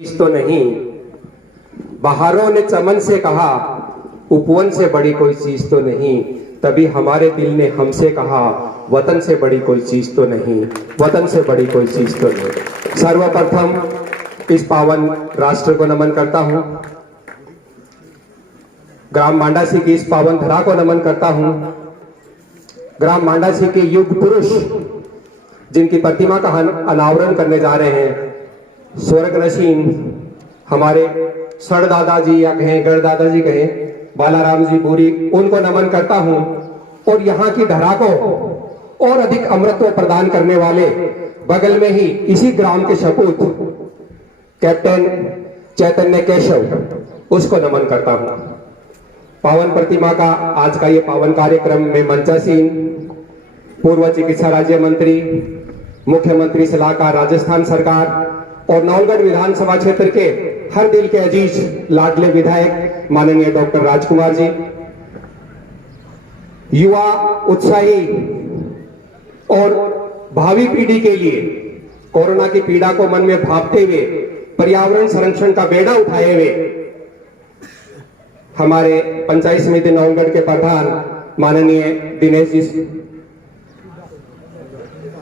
चीज तो नहीं, बहारों ने चमन से कहा उपवन से बड़ी कोई चीज तो नहीं, तभी हमारे दिल ने हमसे कहा वतन से बड़ी कोई चीज तो नहीं, वतन से बड़ी कोई चीज तो नहीं। सर्वप्रथम इस पावन राष्ट्र को नमन करता हूं, ग्राम मांडासी की इस पावन धरा को नमन करता हूं। ग्राम मांडासी के युग पुरुष जिनकी प्रतिमा का अनावरण करने जा रहे हैं, स्वर्ग नशीन हमारे सड़ दादाजी या कहें गढ़ दादाजी कहें बालाराम जी पूरी, उनको नमन करता हूं। और यहाँ की धरा को और अधिक अमृतत्व प्रदान करने वाले बगल में ही इसी ग्राम के सपूत कैप्टन चैतन्य केशव, उसको नमन करता हूं। पावन प्रतिमा का आज का ये पावन कार्यक्रम में मंचासीन पूर्व चिकित्सा राज्य मंत्री, मुख्यमंत्री सलाहकार राजस्थान सरकार और नौलगढ़ विधानसभा क्षेत्र के हर दिल के अजीज लाडले विधायक माननीय डॉक्टर राजकुमार जी, युवा उत्साही और भावी पीढ़ी के लिए कोरोना की पीड़ा को मन में भांपते हुए पर्यावरण संरक्षण का बेड़ा उठाए हुए हमारे पंचायत समिति नौलगढ़ के प्रधान माननीय दिनेश जी,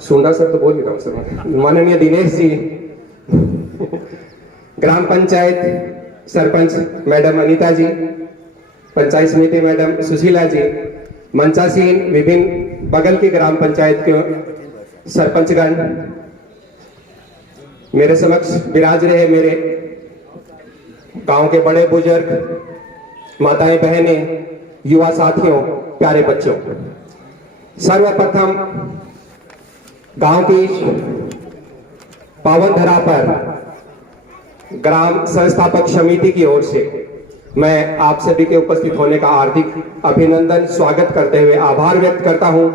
सुंदर सर तो बोल नहीं रहा हूं सर, माननीय दिनेश जी, ग्राम पंचायत सरपंच मैडम अनीता जी, पंचायत समिति मैडम सुशीला जी, मंचासीन विभिन्न बगल की ग्राम पंचायत के सरपंचगण, मेरे समक्ष विराज रहे मेरे गांव के बड़े बुजुर्ग, माताएं बहनें, युवा साथियों, प्यारे बच्चों, सर्वप्रथम गांव की पावन धरा पर ग्राम संस्थापक समिति की ओर से मैं आप सभी के उपस्थित होने का हार्दिक अभिनंदन स्वागत करते हुए आभार व्यक्त करता हूं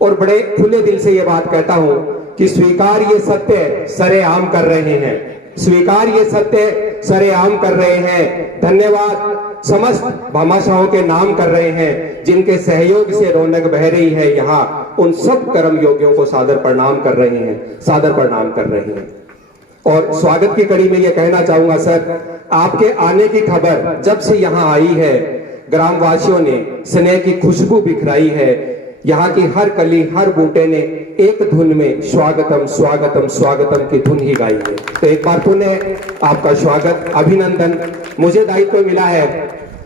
और बड़े खुले दिल से यह बात कहता हूं कि स्वीकार ये सत्य सरेआम कर रहे हैं, स्वीकार ये सत्य सरेआम कर रहे हैं। धन्यवाद समस्त भामाशाहों के नाम कर रहे हैं जिनके सहयोग से रौनक बह रही है यहाँ, उन सब कर्म योगियों को सादर प्रणाम कर रहे हैं, सादर प्रणाम कर रहे हैं। और स्वागत की कड़ी में यह कहना चाहूंगा सर, आपके आने की खबर जब से यहाँ आई है, ग्रामवासियों ने स्नेह की खुशबू बिखराई है। यहाँ की हर कली हर बूटे ने एक धुन में स्वागतम स्वागतम स्वागतम की धुन ही गाई है। तो एक बार पुनः आपका स्वागत, अभिनंदन। मुझे दायित्व मिला है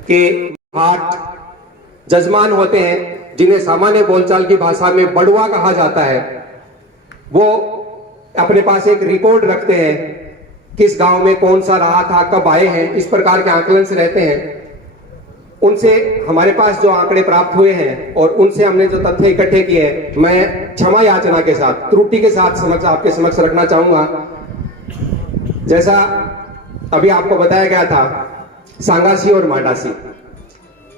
कि 8 जजमान होते हैं जिन्हें सामान्य बोलचाल की भाषा में बड़ुआ कहा जाता है, वो अपने पास एक रिकॉर्ड रखते हैं, किस गांव में कौन सा रहा था, कब आए हैं, इस प्रकार के आकलन से रहते हैं। उनसे हमारे पास जो आंकड़े प्राप्त हुए हैं और उनसे हमने जो तथ्य इकट्ठे किए हैं, मैं क्षमा याचना के साथ, त्रुटि के साथ आपके समक्ष रखना चाहूंगा। जैसा अभी आपको बताया गया था, सांगासी और मांडासी,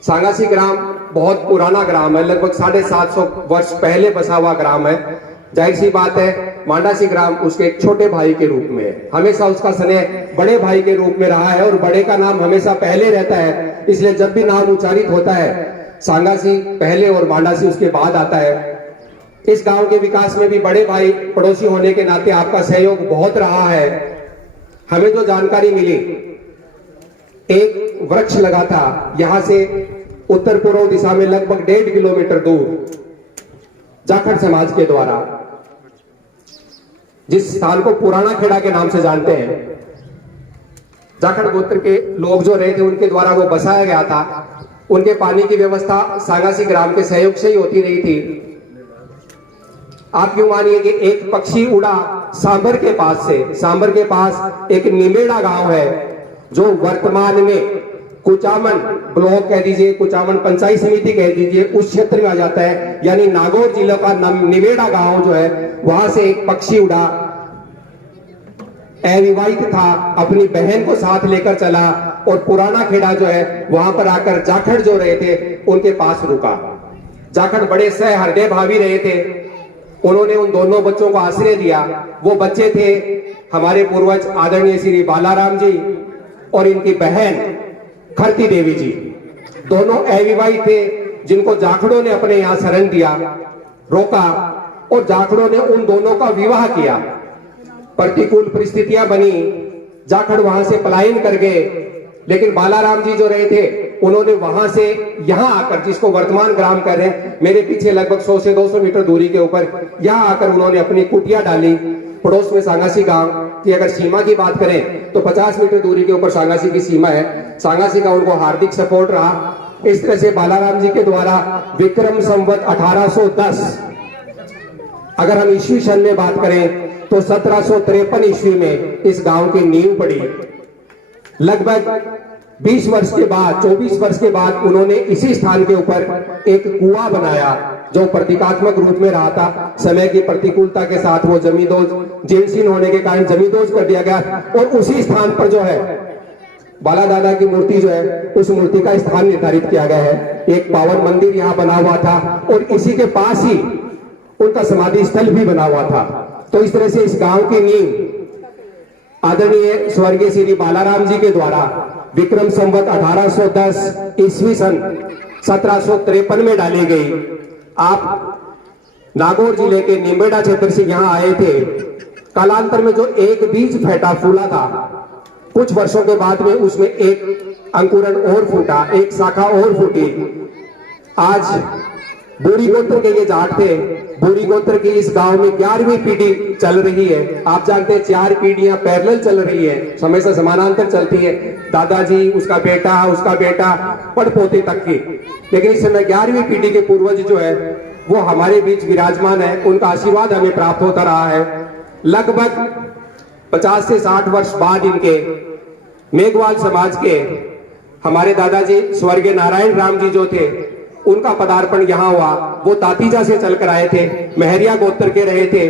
सांगासी ग्राम बहुत पुराना ग्राम है, लगभग 750 वर्ष पहले बसा हुआ ग्राम है। जाहिर सी बात है मांडासी ग्राम उसके एक छोटे भाई के रूप में है, हमेशा उसका स्नेह बड़े भाई के रूप में रहा है और बड़े का नाम हमेशा पहले रहता है, इसलिए जब भी नाम उच्चारित होता है सांगासी पहले और मांडासी उसके बाद आता है। इस गांव के विकास में भी बड़े भाई पड़ोसी होने के नाते आपका सहयोग बहुत रहा है। हमें जो जानकारी मिली, एक वृक्ष लगा था यहां से उत्तर पूर्व दिशा में लगभग 1.5 किलोमीटर दूर जाखड़ समाज के द्वारा, जिस स्थान को पुराना खेड़ा के नाम से जानते हैं, जाखड़ गोत्र के लोग जो रहे थे उनके द्वारा वो बसाया गया था। उनके पानी की व्यवस्था सांगासी ग्राम के सहयोग से ही होती रही थी। आप क्यों मानिए कि एक पक्षी उड़ा सांबर के पास से, सांबर के पास एक निमेड़ा गांव है जो वर्तमान में कुचामन ब्लॉक कह दीजिए, कुचामन पंचायत समिति कह दीजिए, उस क्षेत्र में आ जाता है। यानी नागौर जिले का निवेड़ा गांव जो है, वहां से एक पक्षी उड़ा, अविवाहित था, अपनी बहन को साथ लेकर चला और पुराना खेड़ा जो है वहां पर आकर जाखड़ जो रहे थे उनके पास रुका। जाखड़ बड़े सहृदय भावी रहे थे, उन्होंने उन दोनों बच्चों को आश्रय दिया। वो बच्चे थे हमारे पूर्वज आदरणीय श्री बालाराम जी और इनकी बहन खरती देवी जी, दोनों अविवाहित थे जिनको जाखड़ों ने अपने यहां शरण दिया, रोका और जाखड़ों ने उन दोनों का विवाह किया। प्रतिकूल परिस्थितियां बनी जाखड़ वहां से पलायन कर गए, लेकिन बालाराम जी जो रहे थे उन्होंने वहां से यहां आकर, जिसको वर्तमान ग्राम कह रहे हैं, मेरे पीछे लगभग 100 से 200 मीटर दूरी के ऊपर यहां आकर उन्होंने अपनी कुटिया डाली। पड़ोस में सांगासी गांव की अगर सीमा की बात करें तो 50 मीटर दूरी के ऊपर सांगासी की सीमा है। सांगासी का उनको हार्दिक सपोर्ट रहा। इस तरह से बालाराम जी के द्वारा विक्रम संवत 1810, अगर हम ईस्वी सन में बात करें तो 1753 ईस्वी में इस गांव की नींव पड़ी। लगभग 20 वर्ष के बाद, 24 वर्ष के बाद उन्होंने इसी स्थान के ऊपर एक कुआं बनाया जो प्रतीकात्मक रूप में रहा था। समय की प्रतिकूलता के साथ वो जमींदोज जीर्णशीर्ण होने के कारण जमींदोज कर दिया गया और उसी स्थान पर जो है बाला दादा की मूर्ति जो है, उस मूर्ति का स्थान निर्धारित किया गया है। एक पावन मंदिर यहाँ बना हुआ था और इसी के पास ही उनका समाधि स्थल भी बना हुआ था। तो इस तरह से इस गांव की नींव आदरणीय स्वर्गीय श्री बालाराम जी के द्वारा विक्रम संवत 1810 ईस्वी सन 1753 में डाली गई। आप नागौर जिले के निम्बेड़ा क्षेत्र से यहाँ आए थे। कालांतर में जो एक बीज फैटा फूला था, कुछ वर्षों के बाद में उसमें एक अंकुरण और फूटा, एक शाखा और फूटी। आज बोरी गोत्र के ये जाट थे। बोरी गोत्र की इस गांव में 11वीं पीढ़ी चल रही है। आप जानते हैं 4 पीढ़ियां पैरेलल चल रही है, समय से समानांतर चलती है। दादाजी, उसका बेटा, पड़पोते तक की। लेकिन इस समय 11वीं पीढ़ी के पूर्वज जो है वो हमारे बीच विराजमान है। उनका आशीर्वाद हमें प्राप्त होता रहा है। लगभग 50 से 60 वर्ष बाद इनके मेघवाल समाज के हमारे दादाजी स्वर्गीय नारायण राम जी जो थे, उनका पदार्पण यहाँ हुआ। वो तातीजा से चलकर आए थे, महरिया गोत्र के रहे थे।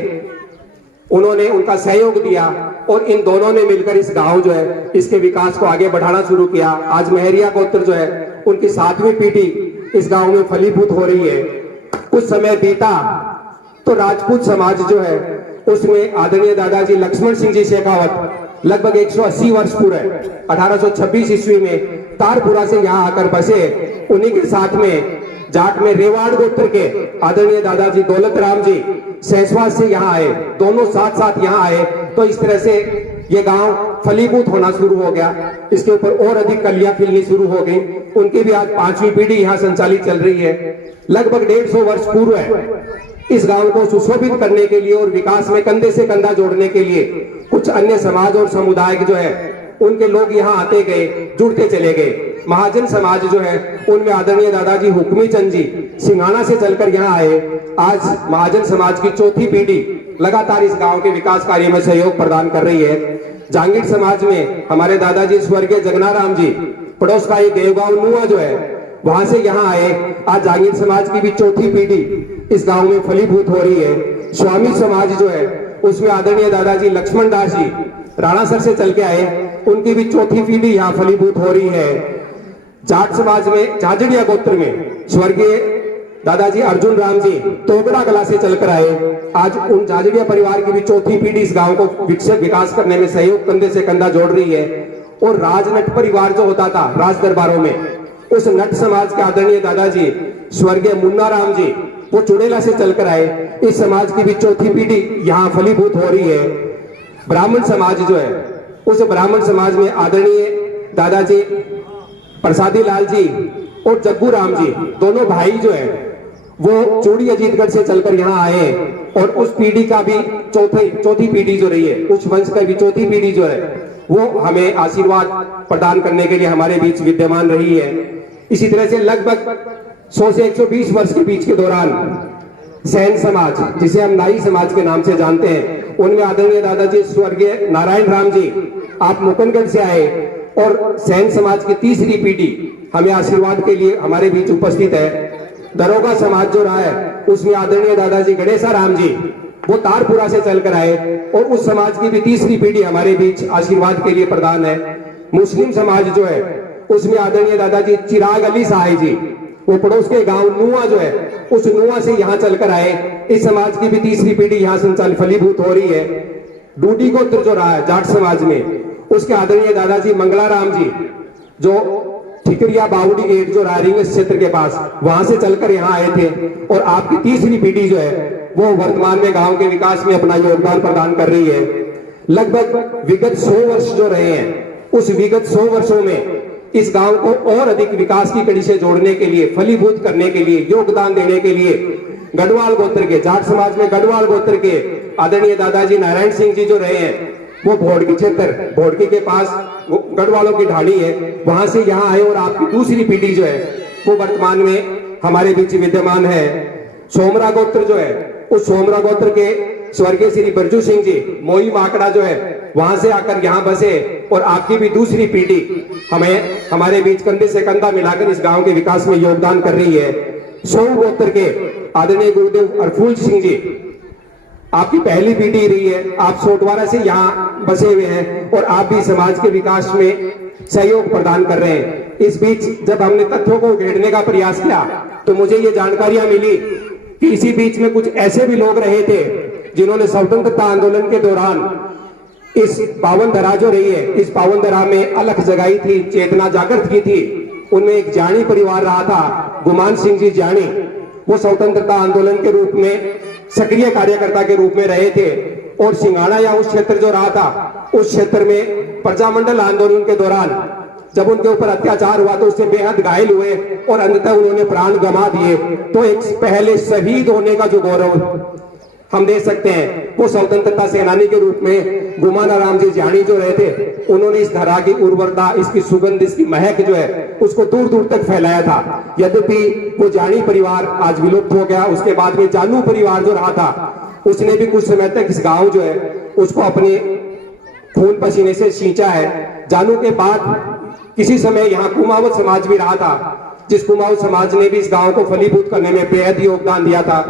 उन्होंने उनका सहयोग दिया और इन दोनों ने मिलकर इस गांव जो है इसके विकास को आगे बढ़ाना शुरू किया। आज महरिया गोत्र जो है उनकी 7वीं पीढ़ी इस गांव में फलीभूत हो रही है। कुछ समय बीता तो राजपूत समाज जो है उसमें आदरणीय दादाजी लक्ष्मण सिंह जी शेखावत लगभग 180 वर्ष पूरे 1826 ईस्वी में तारपुरा से यहाँ आकर बसे। उन्हीं के साथ में जाट में रेवाड़ गोत्र के आदरणीय दादाजी दौलत राम जी सहसवास से यहाँ आए। दोनों साथ साथ यहाँ आए तो इस तरह से ये गांव फलीभूत होना शुरू हो गया। इसके ऊपर और अधिक कलियां खिलनी शुरू हो गई। उनकी भी आज 5वीं पीढ़ी यहाँ संचालित चल रही है। लगभग 150 वर्ष पूर्व इस गांव को सुशोभित करने के लिए और विकास में कंधे से कंधा जोड़ने के लिए कुछ अन्य समाज और समुदाय जो है उनके लोग यहाँ आते गए, जुड़ते चले गए। महाजन समाज जो है उनमें आदरणीय दादाजी हुक्मी चंद जी सिंघाना से चलकर यहाँ आए। आज महाजन समाज की 4थी पीढ़ी लगातार इस गांव के विकास कार्य में सहयोग प्रदान कर रही है। जांगीर समाज में हमारे दादाजी स्वर्गीय जगनाराम जी, पड़ोस का एक देवगांव नुआ जो है वहां से यहाँ आए। आज जांगीर समाज की भी 4थी पीढ़ी इस गांव में फलीभूत हो रही है। स्वामी समाज जो है उसमें आदरणीय दादाजी लक्ष्मण दास जी राणासर से चल के आए। उनकी भी 4थी पीढ़ी यहाँ फलीभूत हो रही है। जाट समाज में झाझड़िया गोत्र में स्वर्गीय दादाजी अर्जुन राम जी तोगड़ा कला से चलकर आए। आज उन झाझड़िया परिवार की भी 4थी पीढ़ी इस गांव को विकास करने में सहयोग कंधे से कंधा जोड़ रही है। और राजनट परिवार जो होता था राज दरबारों में, उस नट समाज के आदरणीय दादाजी स्वर्गीय मुन्ना राम जी वो चुड़ेला से चलकर आए। इस समाज की भी 4थी पीढ़ी यहाँ फलीभूत हो रही है। ब्राह्मण समाज जो है उस ब्राह्मण समाज में आदरणीय दादाजी प्रसादी लाल जी और जग्गू राम जी दोनों भाई जो है वो चूड़ी अजीतगढ़ से चलकर यहाँ आए। और उस पीढ़ी का भी चौथी पीढ़ी जो रही है, उस वंश का भी 4थी पीढ़ी जो है वो हमें आशीर्वाद प्रदान करने के लिए हमारे बीच विद्यमान रही है। इसी तरह से लगभग 100 से 120 वर्ष के बीच के दौरान सैन समाज, जिसे हम नाई समाज के नाम से जानते हैं, उनमें आदरणीय दादाजी स्वर्गीय नारायण राम जी आप मुकनगढ़ से आए। और सैन समाज की 3री पीढ़ी हमें आशीर्वाद के लिए हमारे बीच उपस्थित है। दरोगा समाज जो रहा है उसमें आदरणीय दादाजी गणेशा राम जी वो तारपुरा से चलकर आए। और उस समाज की भी 3री पीढ़ी हमारे बीच आशीर्वाद के लिए प्रदान है। मुस्लिम समाज जो है उसमें आदरणीय दादाजी चिराग अली साहब जी वो पड़ोस के गांव नुआ जो है उस नुआ से यहाँ चलकर आए। इस समाज की भी 3री पीढ़ी यहाँ संचालित फलीभूत हो रही है। डूडी गोत्र जो रहा है जाट समाज में, उसके आदरणीय दादाजी मंगलाराम जी जो ठिकरिया बावड़ी गेट जो रारिंग क्षेत्र के पास वहां से चलकर यहाँ आए थे। और आपकी 3री पीढ़ी जो है वो वर्तमान में गांव के विकास में अपना योगदान प्रदान कर रही है। लगभग विगत 100 वर्ष जो रहे हैं, उस विगत 100 वर्षों में इस गांव को और अधिक विकास की कड़ी से जोड़ने के लिए, फलीभूत करने के लिए, योगदान देने के लिए गढ़वाल गोत्र के, जाट समाज में गढ़वाल गोत्र के आदरणीय दादाजी नारायण सिंह जी जो रहे हैं, वो भोड़की क्षेत्र, भोड़की के पास गढ़वालों की ढाणी है, वहां से यहाँ आए और आपकी दूसरी पीढ़ी जो है वो वर्तमान में हमारे बीच विद्यमान है। सोमरा गोत्र जो है, उस सोमरा गोत्र के स्वर्गीय श्री बरजू सिंह जी मोई माकड़ा जो है वहां से आकर यहाँ बसे और आपकी भी दूसरी पीढ़ी हमें हमारे बीच कंधे से कंधा मिलाकर इस गांव के विकास में योगदान कर रही है। सोम गोत्र के आदरणीय गुरुदेव अरफूल सिंह जी, आपकी पहली पीढ़ी रही है, आप सोटवारा से यहाँ बसे हुए हैं और आप भी समाज के विकास में सहयोग प्रदान कर रहे हैं। इस बीच जब हमने तथ्यों को उघेड़ने का प्रयास किया तो मुझे ये जानकारियां मिली कि इसी बीच में कुछ ऐसे भी लोग रहे थे जिन्होंने स्वतंत्रता आंदोलन के दौरान इस पावन धरा जो रही है, इस पावन धरा में अलख जगाई थी, चेतना जागृत की थी। उनमें एक जानी परिवार रहा था, गुमान सिंह जी जानी, वो स्वतंत्रता आंदोलन के रूप में सक्रिय कार्यकर्ता के रूप में रहे थे और सिंगाड़ा या उस क्षेत्र जो रहा था, उस क्षेत्र में प्रजामंडल आंदोलन के दौरान जब उनके ऊपर अत्याचार हुआ तो उससे बेहद घायल हुए और अंततः उन्होंने प्राण गंवा दिए। तो एक पहले शहीद होने का जो गौरव हम दे सकते हैं, वो स्वतंत्रता सेनानी के रूप में गुमाना राम जी जानी जो रहे थे, उन्होंने इस धरा की उर्वरता, इसकी सुगंध, इसकी महक जो है उसको दूर दूर तक फैलाया था। यद्यपि वो जानी परिवार आज विलुप्त हो गया, उसके बाद में जानू परिवार जो रहा था उसने भी कुछ समय तक इस गांव जो है उसको अपने खून पसीने से सींचा है। जानू के बाद किसी समय यहाँ कुमावत समाज भी रहा था, जिस कुमावत समाज ने भी इस गांव को फलीभूत करने में बेहद योगदान दिया था।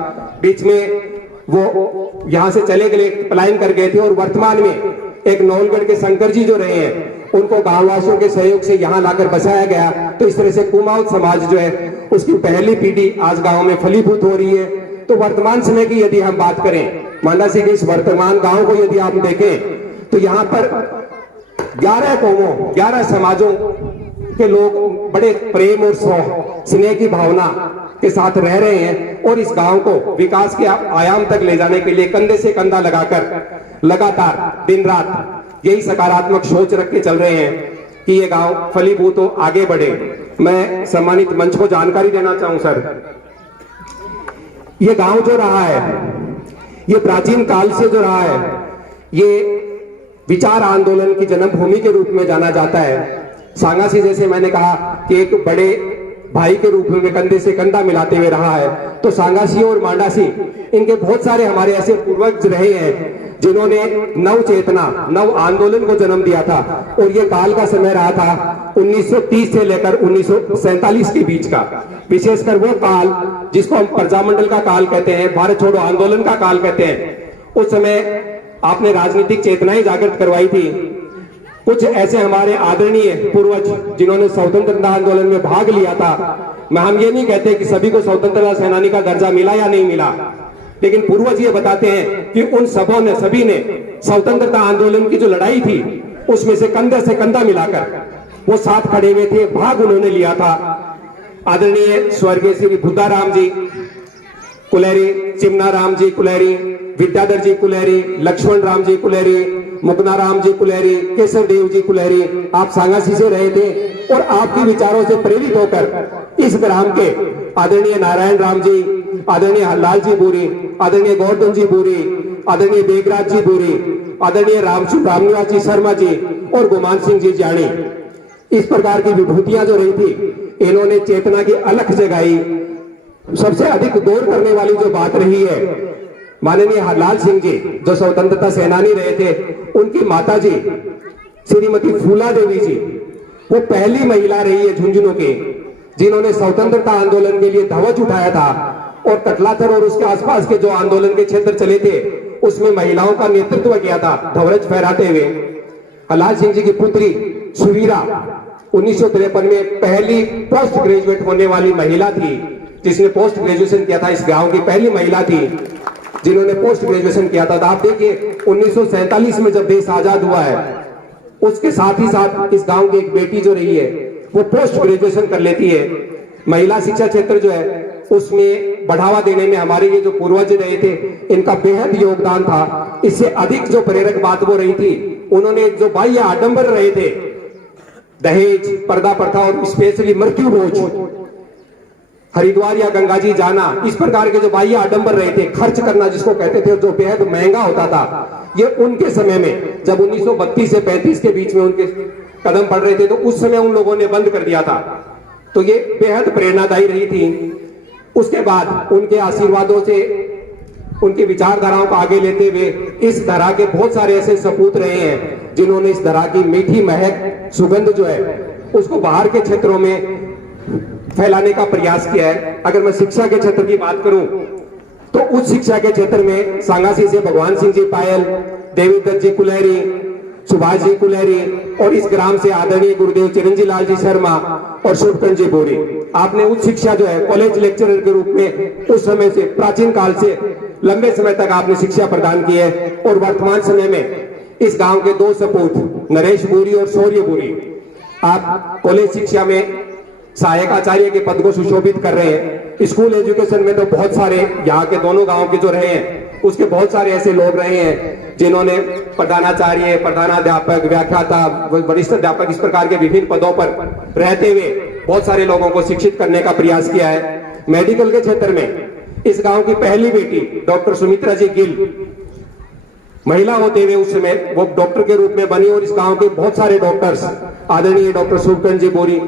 बीच में वो यहाँ से चले गए, पलायन कर गए थे और वर्तमान में एक नौलगढ़ के शंकर जी जो रहे हैं, उनको गांववासियों के सहयोग से यहाँ लाकर बसाया गया। तो इस तरह से कुमाऊं समाज जो है उसकी पहली पीढ़ी आज गांव में फलीभूत हो रही है। तो वर्तमान समय की यदि हम बात करें, मांडासी के इस वर्तमान गांव को यदि आप देखें तो यहाँ पर 11 कौमों, 11 समाजों के लोग बड़े प्रेम और स्नेह की भावना के साथ रह रहे हैं और इस गांव को विकास के आयाम तक ले जाने के लिए कंधे से कंधा लगाकर लगातार दिन रात यही सकारात्मक सोच रख के चल रहे हैं कि ये गांव फलीभूत हो, आगे बढ़े। मैं सम्मानित मंच को जानकारी देना चाहूं सर, ये गांव जो रहा है ये प्राचीन काल से जो रहा है ये विचार आंदोलन की जन्मभूमि के रूप में जाना जाता है। सांगासी जैसे मैंने कहा कि एक बड़े भाई के रूप में कंधे से कंधा मिलाते हुए रहा है, तो सांगासी और मांडासी इनके बहुत सारे हमारे ऐसे पूर्वज रहे हैं जिन्होंने नव चेतना, नव आंदोलन को जन्म दिया था। और ये काल का समय रहा था 1930 से लेकर 1947 के बीच का, विशेषकर वो काल जिसको हम प्रजामंडल का काल कहते हैं, भारत छोड़ो आंदोलन का काल कहते हैं। उस समय आपने राजनीतिक चेतनाएं जागृत करवाई थी। कुछ ऐसे हमारे आदरणीय पूर्वज जिन्होंने स्वतंत्रता आंदोलन में भाग लिया था, मैं हम ये नहीं कहते कि सभी को स्वतंत्रता सेनानी का दर्जा मिला या नहीं मिला, लेकिन पूर्वज ये बताते हैं कि उन सबों ने, सभी ने स्वतंत्रता आंदोलन की जो लड़ाई थी उसमें से कंधा मिलाकर वो साथ खड़े हुए थे, भाग उन्होंने लिया था। आदरणीय स्वर्गीय श्री बुद्धाराम जी कुलेरी, चिमना राम जी कुलेरी, विद्याधर जी कुलेरी, लक्ष्मण राम जी कुलेरी, मुकना राम जी कुलेरी, केशव देव जी कुलेरी, आप सांगासी से रहे थे और आपके विचारों से प्रेरित होकर इस ग्राम के आदरणीय नारायण राम जी, आदरणीय हल्लाल जी बोरी, आदरणीय गौतम जी बोरी, आदरणीय बेगराज जी बोरी, आदरणीय रामनिवास जी शर्मा जी और गुमान सिंह जी जानी, इस प्रकार की विभूतियां जो रही थी, इन्होंने चेतना की अलख जगाई। सबसे अधिक दौर करने वाली जो बात रही है, माननीय हरलाल सिंह जी जो स्वतंत्रता सेनानी रहे थे, उनकी माता जी श्रीमती फूला देवी जी वो पहली महिला रही है झुंझुनू की जिन्होंने स्वतंत्रता आंदोलन के लिए ध्वज उठाया था और कटलाथर और उसके आसपास के जो आंदोलन के क्षेत्र चले थे उसमें महिलाओं का नेतृत्व किया था ध्वज फहराते हुए। हरलाल सिंह जी की पुत्री सुवीरा 1953 में पहली पोस्ट ग्रेजुएट होने वाली महिला थी, जिसने पोस्ट ग्रेजुएशन किया था। इस गांव की पहली महिला थी जिन्होंने पोस्ट ग्रेजुएशन किया था। तो आप देखिए 1947 में जब देश आजाद हुआ है, उसके साथ ही साथ इस गांव की एक बेटी जो रही है वो पोस्ट ग्रेजुएशन कर लेती है। महिला शिक्षा क्षेत्र जो है उसमें बढ़ावा देने में हमारे ये जो पूर्वज रहे थे इनका बेहद योगदान था। इससे अधिक जो प्रेरक बात वो रही थी, उन्होंने जो बाह्य आडंबर रहे थे, दहेज, पर्दा प्रथा और स्पेशली मृत्यु भोज, हरिद्वार या गंगा जी जाना, इस प्रकार के जो बाह्य आडंबर रहे थे, खर्च करना जिसको कहते थे, जो बेहद महंगा होता था, ये उनके समय में जब 1932 से 35 के बीच में उनके कदम पड़ रहे थे, तो उस समय उन लोगों ने बंद कर दिया था। तो ये बेहद प्रेरणादायी रही थी। उसके बाद उनके आशीर्वादों से, उनकी विचारधाराओं को आगे लेते हुए इस धरा के बहुत सारे ऐसे सपूत रहे हैं जिन्होंने इस धरा की मीठी महक, सुगंध जो है उसको बाहर के क्षेत्रों में फैलाने का प्रयास किया है। अगर मैं शिक्षा के क्षेत्र की बात करूं तो उच्च शिक्षा के क्षेत्र में सांगासी से भगवान सिंह जी पायल, देवीदत्त जी कुलहरी, सुभाष जी कुलहरी और इस ग्राम से आदरणीय गुरुदेव चिरंजी लाल जी शर्मा और शुभकंठ जी बोरी, आपने उच्च शिक्षा जो है कॉलेज लेक्चरर के रूप में उस समय से, प्राचीन काल से लंबे समय तक आपने शिक्षा प्रदान की है। और वर्तमान समय में इस गांव के दो सपूत नरेश बोरी और शौर्य बोरी, आप कॉलेज शिक्षा में सहायक आचार्य के पद को सुशोभित कर रहे हैं। स्कूल एजुकेशन में तो बहुत सारे यहाँ के दोनों गांव के जो रहे हैं उसके बहुत सारे ऐसे लोग रहे हैं जिन्होंने प्रधानाचार्य, प्रधानाध्यापक, व्याख्याता, वरिष्ठ अध्यापक, इस प्रकार के विभिन्न पदों पर रहते हुए बहुत सारे लोगों को शिक्षित करने का प्रयास किया है। मेडिकल के क्षेत्र में इस गांव की पहली बेटी डॉक्टर सुमित्रा जी गिल, महिला होते हुए उस समय वो डॉक्टर के रूप में बनी और इस गांव के बहुत सारे डॉक्टर्स, आदरणीय डॉक्टर शुभकंठ जी बोरी,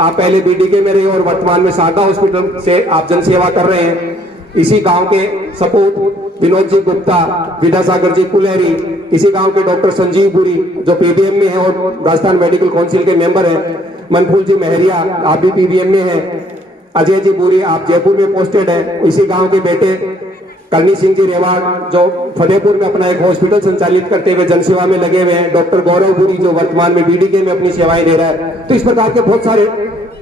आप पहले बीडीके में रहे और वर्तमान में शारदा हॉस्पिटल से आप जनसेवा कर रहे हैं। इसी गांव के सपूत विनोद जी गुप्ता, विद्यासागर जी कुलहरी, इसी गांव के डॉक्टर संजीव पुरी जो पीबीएम में है और राजस्थान मेडिकल काउंसिल के मेंबर हैं, मनफूल जी महरिया, आप भी पीबीएम में हैं, अजय जी पुरी, आप जयपुर में पोस्टेड है। इसी गांव के बेटे करनी सिंह जी रेवाड़ जो फतेहपुर में अपना एक हॉस्पिटल संचालित करते हुए जनसेवा में लगे हुए हैं, डॉक्टर गौरव पुरी जो वर्तमान में बीडीके में अपनी सेवाएं दे रहा है। तो इस प्रकार के बहुत सारे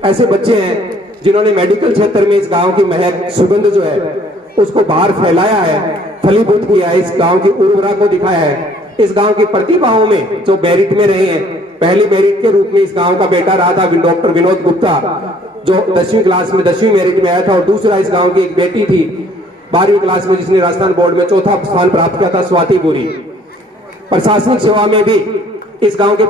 ऐसे बच्चे हैं जिन्होंने मेडिकल क्षेत्र में इस गांव की महक, सुगंध जो है उसको बाहर फैलाया है, फलीभूत किया है, इस गांव की उर्वरा को दिखाया है। इस गांव की प्रतिभाओं में जो मेरिट में रहे हैं, पहली मेरिट के रूप में इस गांव का बेटा रहा था डॉक्टर विनोद गुप्ता जो 10वीं क्लास में 10वीं मेरिट में आया था, और दूसरा इस गांव की एक बेटी थी 12वीं क्लास में जिसने राजस्थान बोर्ड में चौथा स्थान प्राप्त किया था, स्वाति पुरी। प्रशासनिक सेवा में भी इस गांव के